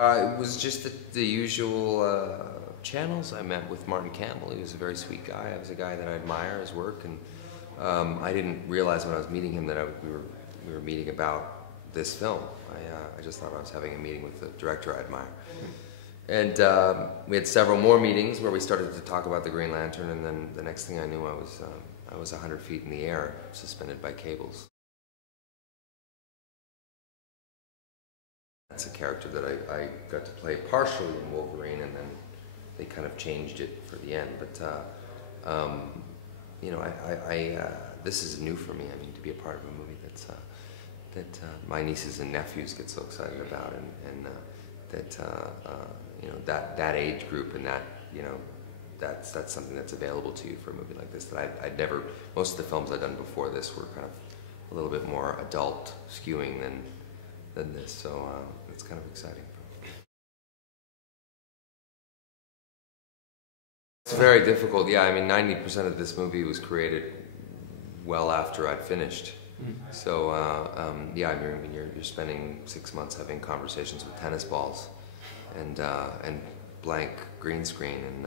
It was just the usual channels. I met with Martin Campbell. He was a very sweet guy. He was a guy that I admire his work, and I didn't realize when I was meeting him that we were meeting about this film. I just thought I was having a meeting with the director I admire. And we had several more meetings where we started to talk about the Green Lantern, and then the next thing I knew, I was 100 feet in the air, suspended by cables. That's a character that I got to play partially in Wolverine, and then they kind of changed it for the end. But you know, this is new for me. I mean, to be a part of a movie that my nieces and nephews get so excited about, and that you know, that age group, and that, you know, that's something that's available to you for a movie like this. That I'd never. Most of the films I'd done before this were kind of a little bit more adult skewing than this, so it's kind of exciting. It's very difficult, yeah. I mean, 90% of this movie was created well after I'd finished. So yeah, I mean, you're spending 6 months having conversations with tennis balls, and blank green screen, and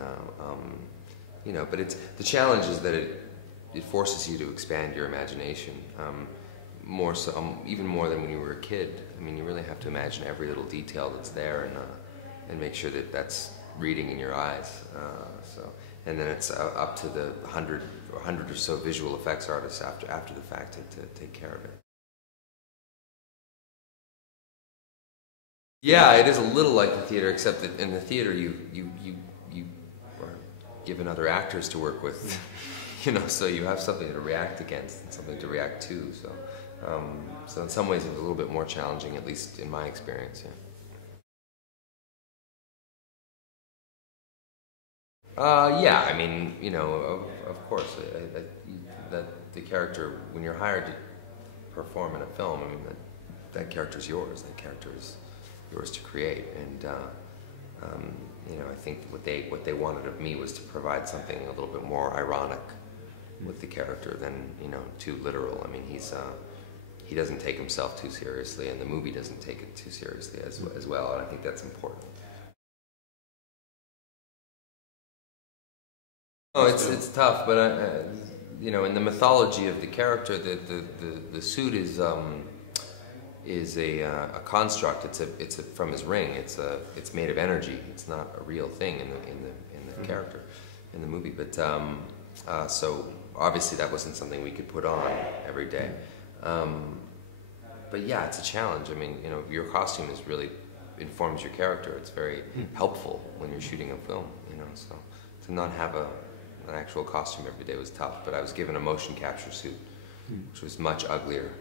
you know. But the challenge is that it forces you to expand your imagination. More so, even more than when you were a kid. I mean, you really have to imagine every little detail that's there, and make sure that that's reading in your eyes. And then it's up to the 100 or so visual effects artists after the fact to take care of it. Yeah, it is a little like the theater, except that in the theater you are given other actors to work with, you know, so you have something to react against and something to react to. So in some ways it was a little bit more challenging, at least in my experience. Yeah. Yeah, I mean, you know, of course, that the character, when you're hired to perform in a film, I mean, that character's yours. That character is yours to create, and you know, I think what they wanted of me was to provide something a little bit more ironic with the character than, you know, too literal. I mean, he doesn't take himself too seriously, and the movie doesn't take it too seriously as well, and I think that's important. Oh, it's tough, but you know, in the mythology of the character, the suit is a construct. It's from his ring. It's made of energy. It's not a real thing in the character, in the movie. But so obviously that wasn't something we could put on every day. But yeah, it's a challenge. I mean, you know, your costume really informs your character. It's very helpful when you're shooting a film. You know, so to not have an actual costume every day was tough. But I was given a motion capture suit, which was much uglier.